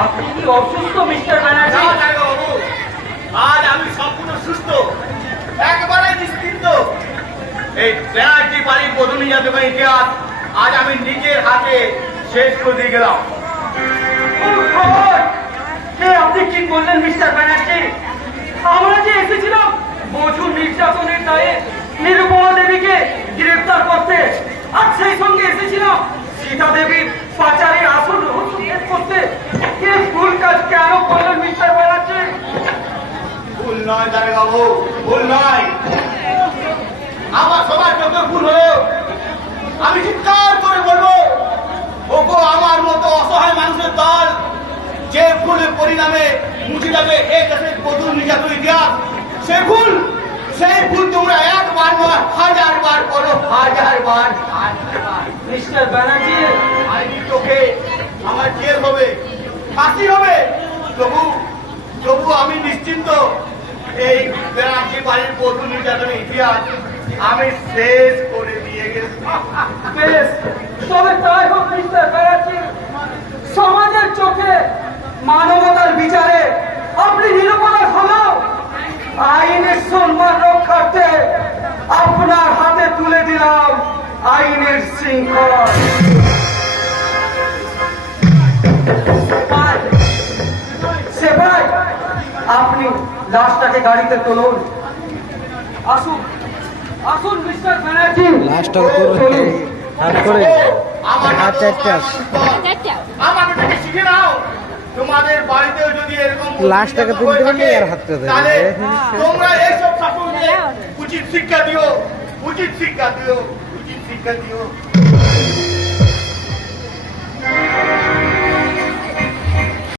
আপনি কি অসুস্থ মিস্টার ব্যানার্জি? বাবু, আজ আমি সম্পূর্ণ সুস্থ, একবারে নিশ্চিন্ত। এই ব্যানার্জি বাড়ির বধূ নির্যাতনের ইতিহাস আজ আমি নিজের হাতে শেষ করে দিয়ে গেলাম। আপনি কি বললেন মিস্টার ব্যানার্জি? আমরা যে এসেছিলাম বধূ নির্যাতনের দায়ে নিরুপমা দেবীকে গ্রেফতার করতে, আর সেই সঙ্গে এসেছিলাম সীতা দেবীর পাচারের আসল রহস্য ভেদ করতে। এই ভুল কাজ কেন করলেন মিস্টার ব্যানার্জি? ভুল নয় বাবু, ভুল নয়। আমার সবার যত ভুল হলো আমি চিৎকার করে বলবো, ওগো আমার মতো অসহায় মানুষের দল যে ভুলের পরিণামে মুছে যাবে এই দেশের বধূ নির্যাতন ইতিহাস, সেই ভুল তোমরা একবার নয় হাজারবার করো, হাজারবার। মিস্টার ব্যানার্জি, আইনি চোখে আমার জেল হবে, ফাঁসি হবে, তবু আমি নিশ্চিন্ত। এই ব্যানার্জি বাড়ির বধূ নির্যাতনের ইতিহাস আমি শেষ করে দিয়ে গেছি। বেশ, তবে তাই হোক মিস্টার ব্যানার্জি। সমাজের চোখে মানবতার বিচারে আপনি নিরপরাধ হলেও আইনের সম্মান রক্ষার্থে আপনার হাতে তুলে দিলাম আইনের শৃঙ্খলা। সেবাই, আপনি লাশটাকে গাড়িতে তুলুন। আসুন আসুন মিস্টার ব্যানার্জি, আমাকে থেকে শিখে নাও। তোমাদের বাড়িতেও যদি এরকম লাশটাকে তুলতে পারলে আর হাতটা দেবে। তাহলে তোমরা এইসব শাসনকে উচিত শিক্ষা দিও, উচিত শিক্ষা দিও, উচিত শিক্ষা দিও।